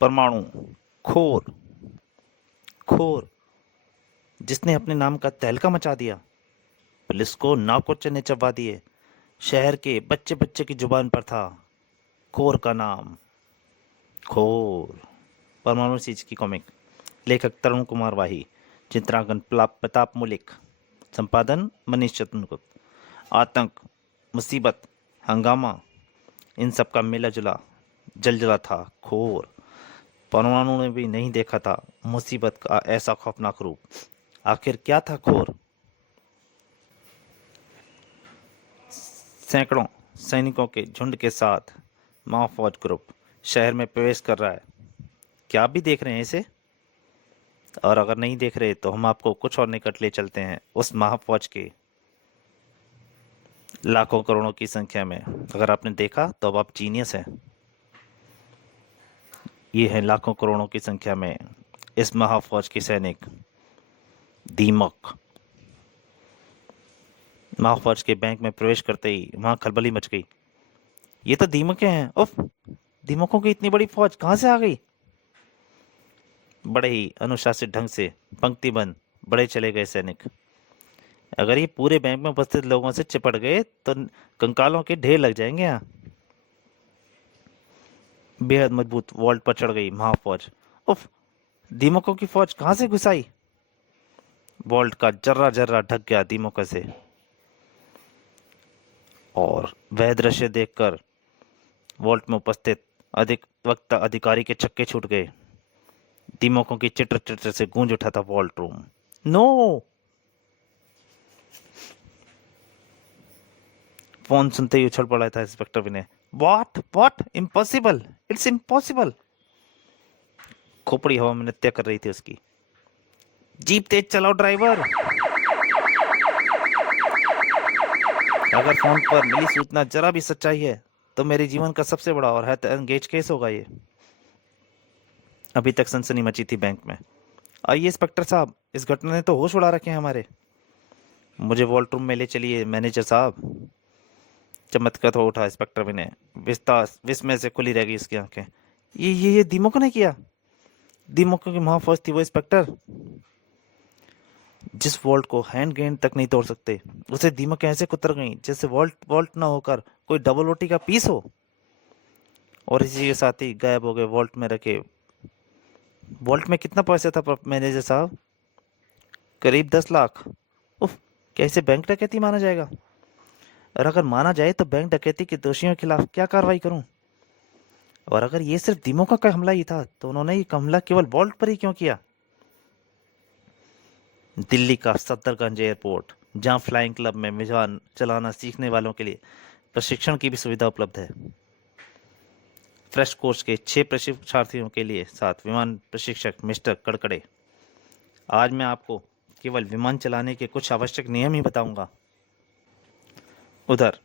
परमाणु। खोर। खोर जिसने अपने नाम का तहलका मचा दिया, पुलिस को नाक और चने चबा दिए। शहर के बच्चे बच्चे की जुबान पर था खोर का नाम। खोर। परमाणु सीज की कॉमिक। लेखक तरुण कुमार वाही। चित्रांकन प्रताप मुलिक। संपादन मनीष चंद्रगुप्त। आतंक, मुसीबत, हंगामा, इन सब का मिला जुला जलजला था खोर। परमाणु ने भी नहीं देखा था मुसीबत का ऐसा खौफनाक रूप। आखिर क्या था खोर? सैकड़ों सैनिकों के झुंड के साथ महाफौज ग्रुप शहर में प्रवेश कर रहा है। क्या आप भी देख रहे हैं इसे? और अगर नहीं देख रहे तो हम आपको कुछ और निकट ले चलते हैं उस महाफौज के लाखों करोड़ों की संख्या में। अगर आपने देखा तो अब आप जीनियस हैं। ये है लाखों करोड़ों की संख्या में इस महाफौज के सैनिक। दीमक। महाफौज के बैंक में प्रवेश करते ही वहां खलबली मच गई। ये तो दीमकें हैं। उफ, दीमकों की इतनी बड़ी फौज कहां से आ गई? बड़े ही अनुशासित ढंग से पंक्तिबंद बड़े चले गए सैनिक। अगर ये पूरे बैंक में उपस्थित लोगों से चिपट गए तो कंकालों के ढेर लग जाएंगे यहाँ। बेहद मजबूत वॉल्ट पर चढ़ गई महाफौज। उफ, दीमकों की फौज कहां से घुस आई? वॉल्ट का जर्रा जर्रा ढक गया दीमकों से। और वह दृश्य देखकर वॉल्ट में उपस्थित अधिक वक्ता अधिकारी के छक्के छूट गए। दीमकों की चिटर चिटर से गूंज उठा था वॉल्ट रूम। नो! फोन सुनते ही उछल पड़ा था inspector Vinay. What what impossible, it's impossible. खोपड़ी हवा में नृत्य कर रही थी उसकी। जीप तेज चलाओ ड्राइवर। अगर फोन पर मिली सूचना जरा भी सच्चाई है तो मेरे जीवन का सबसे बड़ा और हैत एंगेज केस होगा ये। अभी तक सनसनी मची थी बैंक में। आइए इंस्पेक्टर साहब, इस घटना ने तो होश उड़ा रखे हैं हमारे। मुझे वॉल्ट रूम में ले चलिए मैनेजर साहब। चमत्कृत हो उठा इंस्पेक्टर विनय। विस्मय से खुली रह गई उसकी आंखें। ये दीमकों ने किया? दीमकों की महाफौज थी वो इंस्पेक्टर। जिस वॉल्ट को हैंड ग्रेनेड तक नहीं तोड़ सकते, उसे दीमक ऐसे कुतर गई जैसे वॉल्ट वॉल्ट ना होकर कोई डबल रोटी का पीस हो। और इसी के साथ ही गायब हो गए वॉल्ट में रखे। वॉल्ट में कितना पैसा था मैनेजर साहब? करीब 10 लाख। उफ, क्या इसे बैंक डकैती माना जाएगा? और अगर माना जाए तो बैंक डकैती के दोषियों के खिलाफ क्या कार्रवाई करूं? और अगर ये सिर्फ दीमकों का हमला ही था तो उन्होंने ये हमला केवल वॉल्ट पर ही क्यों किया? दिल्ली का सफदरगंज एयरपोर्ट, जहां फ्लाइंग क्लब में विमान चलाना सीखने वालों के लिए प्रशिक्षण की भी सुविधा उपलब्ध है। फ्रेश कोर्स के 6 प्रशिक्षार्थियों के लिए साथ विमान प्रशिक्षक मिस्टर कड़कड़े। आज मैं आपको केवल विमान चलाने के कुछ आवश्यक नियम ही बताऊंगा। उधर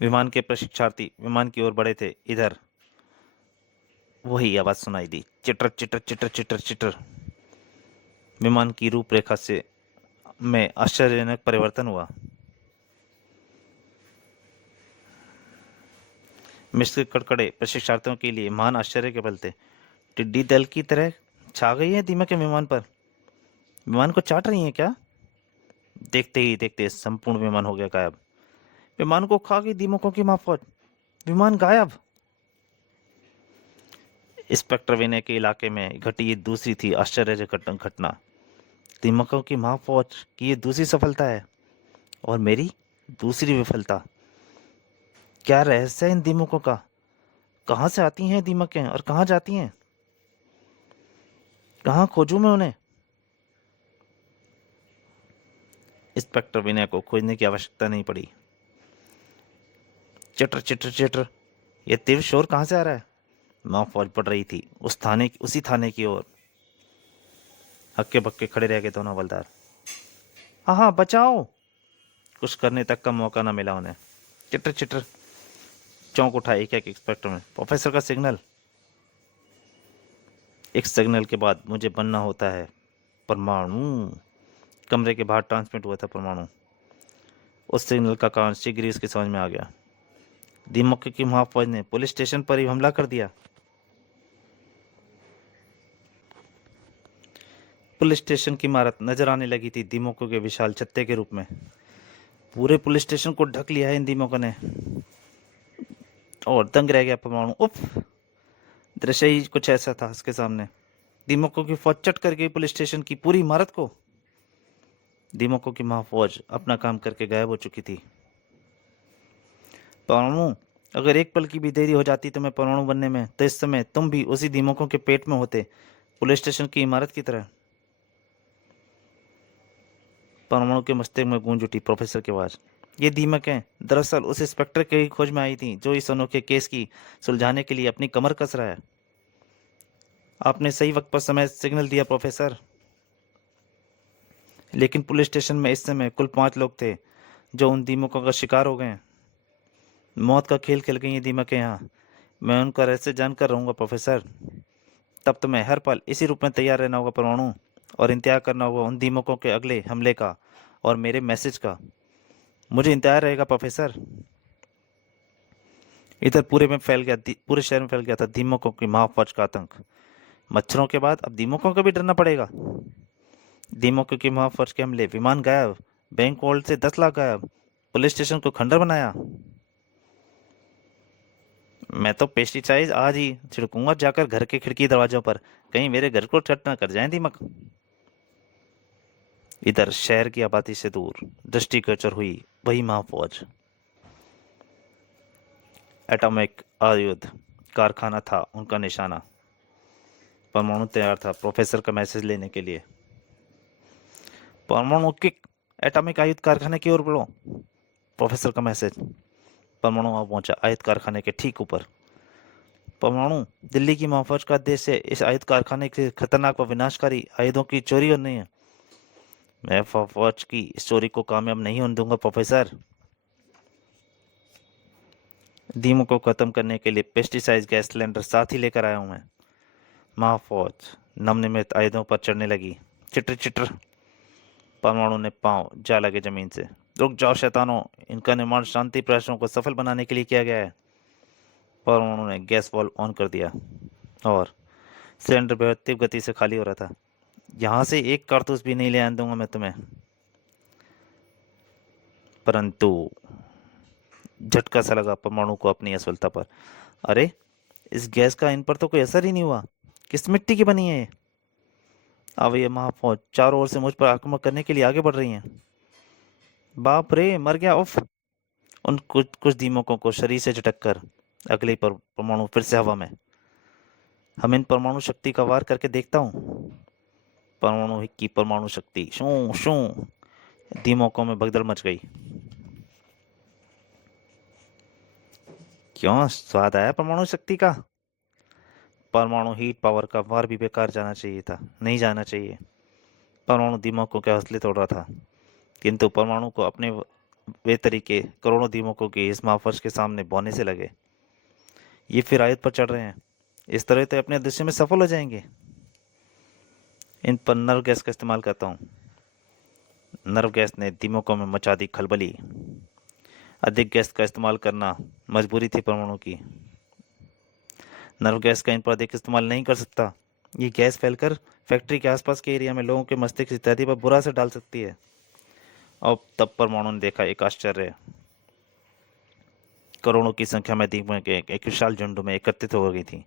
विमान के प्रशिक्षार्थी विमान की ओर बढ़े थे। इधर वही आवाज सुनाई दी, चिटर चिटर चिटर चिटर चिटर। विमान की रूपरेखा से में आश्चर्यजनक परिवर्तन हुआ। मिस्र कड़कड़े प्रशिक्षार्थियों के लिए महान आश्चर्य के पल थे। टिड्डी दल की तरह छा गई है दीमक के विमान पर। विमान को चाट रही हैं क्या? देखते ही देखते संपूर्ण विमान हो गया गायब। विमान को खा गई दीमकों की महाफौज। विमान गायब। इंस्पेक्टर विनय के इलाके में घटी ये दूसरी थी आश्चर्यजनक घटना। दीमकों की महाफौज की ये दूसरी सफलता है और मेरी दूसरी विफलता। क्या रहस्य है इन दीमकों का? कहां से आती हैं दीमकें और कहां जाती हैं? कहां खोजूं मैं उन्हें? इंस्पेक्टर विनय को खोजने की आवश्यकता नहीं पड़ी। चिटर चिटर चिटर, ये तीव्र शोर कहां से आ रहा है? महाफौज बढ़ रही थी उसी थाने की ओर। हक्के बक्के खड़े रह गए दोनों हवलदार। हाँ हाँ, बचाओ! कुछ करने तक का मौका ना मिला उन्हें। चिटर चिटर चौंक उठा एक एक इंस्पेक्टर में। प्रोफेसर का सिग्नल। एक सिग्नल के बाद मुझे बनना होता है परमाणु। कमरे के बाहर ट्रांसमिट हुआ था परमाणु। उस सिग्नल का कारण शीघ्र ही उसकी समझ में आ गया। दीमक की महाफौज ने पुलिस स्टेशन पर ही हमला कर दिया। पुलिस स्टेशन की इमारत नजर आने लगी थी दीमकों के विशाल छत्ते के रूप में। पूरे पुलिस स्टेशन को ढक लिया है इन दीमकों ने। और दंग रह गया परमाणु। उफ! दृश्य ही कुछ ऐसा था उसके सामने। दीमकों की फौज चट कर गई पुलिस स्टेशन की पूरी इमारत को। दीमकों की महाफौज अपना काम करके गायब हो चुकी थी। परमाणु, अगर एक पल की भी देरी हो जाती तुम्हें परमाणु बनने में, तो इस समय तुम भी उसी दीमकों के पेट में होते, पुलिस स्टेशन की इमारत की तरह। परमाणु के मस्तिष्क में गूंज उठी प्रोफेसर की आवाज। ये दीमकें दरअसल उस इंस्पेक्टर की खोज में आई थी जो इस अनोखे केस की सुलझाने के लिए अपनी कमर कस रहा है। आपने सही वक्त पर समय सिग्नल दिया प्रोफेसर। लेकिन पुलिस स्टेशन में इस समय कुल 5 लोग थे जो उन दीमकों का शिकार हो गए। मौत का खेल खेल गई ये दीमकें यहाँ। मैं उनका रहस्य जानकर रहूंगा प्रोफेसर। तब तुम्हें हर पल इसी रूप में तैयार रहना होगा परमाणु, और इंतजार करना होगा उन दीमकों के अगले हमले का और मेरे मैसेज का। मुझे इंतजार रहेगा प्रोफेसर। इधर पूरे शहर में फैल गया था दीमकों की महाफौज का आतंक। मच्छरों के बाद अब दीमकों का भी डरना पड़ेगा। दीमकों की महाफौज के हमले, विमान गायब, बैंक वॉल्ट से 10 लाख गायब, पुलिस स्टेशन को खंडर बनाया। मैं तो पेस्टिसाइड आज ही छिड़कूंगा जाकर घर के खिड़की दरवाजों पर, कहीं मेरे घर को चट ना कर जाए दीमक। इधर शहर की आबादी से दूर दृष्टिगोचर हुई वही महाफौज। एटॉमिक आयुध कारखाना था उनका निशाना। परमाणु तैयार था प्रोफेसर का मैसेज लेने के लिए। परमाणु किक, एटॉमिक आयुध कारखाने की ओर बढ़ो। प्रोफेसर का मैसेज। परमाणु वहां पहुंचा आयुध कारखाने के ठीक ऊपर। परमाणु, दिल्ली की महाफौज का उद्देश्य इस आयुध कारखाने के खतरनाक व विनाशकारी आयुधों की चोरी करनी है। मैं फौज की इस चोरी को कामयाब नहीं होने दूंगा प्रोफेसर। दीमकों को खत्म करने के लिए पेस्टिसाइड गैस सिलेंडर साथ ही लेकर आया हूं मैं। महाफौज नवनिर्मित आयुधों पर चढ़ने लगी। Cheater cheater. परमाणु ने पांव जा लगे जमीन से। रुक जाओ शैतानों, इनका निर्माण शांति प्रयासों को सफल बनाने के लिए किया गया है। परमाणु ने गैस वाल्व ऑन कर दिया और सिलेंडर बेहद तीव्र गति से खाली हो रहा था। यहां से एक कारतूस भी नहीं ले आने दूंगा मैं तुम्हें। परंतु झटका सा लगा परमाणु को अपनी असफलता पर। अरे, इस गैस का इन पर तो कोई असर ही नहीं हुआ। किस मिट्टी की बनी है ये? अब ये महाफौज चारों ओर से मुझ पर आक्रमण करने के लिए आगे बढ़ रही हैं। बाप रे, मर गया। उफ! उन कुछ कुछ दीमकों को शरीर से झटक कर अगले पर परमाणु फिर से हवा में। हम इन परमाणु शक्ति का वार करके देखता हूँ। परमाणु की परमाणु शक्ति शू शू। दीमकों में भगदड़ मच गई। क्यों, स्वाद आया परमाणु शक्ति का? परमाणु हीट पावर का वार भी बेकार जाना चाहिए था, नहीं जाना चाहिए। परमाणु दीमकों के हौसले तोड़ रहा था, किंतु परमाणु को अपने वे तरीके करोड़ों दीमकों के इस महाफौज के सामने बौने से लगे। ये फिर आयत पर चढ़ रहे हैं, इस तरह तो अपने उद्देश्य में सफल हो जाएंगे। इन पर नर्व गैस का इस्तेमाल करता हूँ। नर्व गैस ने दीमकों में मचा दी खलबली। अधिक गैस का इस्तेमाल करना मजबूरी थी परमाणु की। नर्व गैस का इन पर अधिक इस्तेमाल नहीं कर सकता। ये गैस फैलकर फैक्ट्री के आसपास के एरिया में लोगों के मस्तिष्क इत्यादि पर बुरा असर डाल सकती है। और तब परमाणु ने देखा एक आश्चर्य। करोड़ों की संख्या में दीमक एक विशाल झुंड में एकत्रित हो गई थी।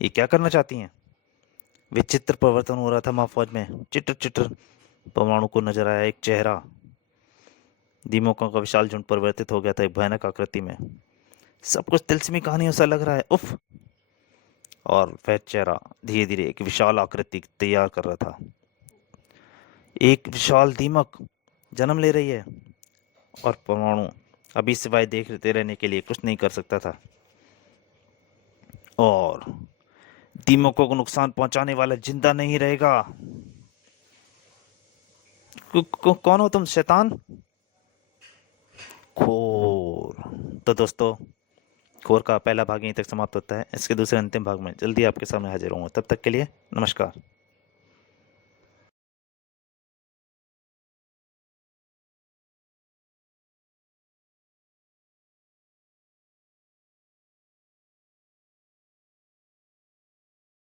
ये क्या करना चाहती हैं? विचित्र परिवर्तन हो रहा था महाफौज में। Cheater cheater. परमाणु को नजर आया एक चेहरा। दीमकों का विशाल झुंड परिवर्तित हो गया था एक भयानक आकृति में। सब कुछ तिलस्मी कहानियों सा लग रहा है। उफ! और वह चेहरा धीरे धीरे एक विशाल आकृति तैयार कर रहा था। एक विशाल दीमक जन्म ले रही है, और परमाणु अभी सिवाय देखते रहने के लिए कुछ नहीं कर सकता था। और दीमकों को नुकसान पहुंचाने वाला जिंदा नहीं रहेगा। कौन हो तुम शैतान? खोर। तो दोस्तों, खोर का पहला भाग यहीं तक समाप्त होता है। इसके दूसरे अंतिम भाग में जल्दी आपके सामने हाजिर होऊंगा। तब तक के लिए नमस्कार।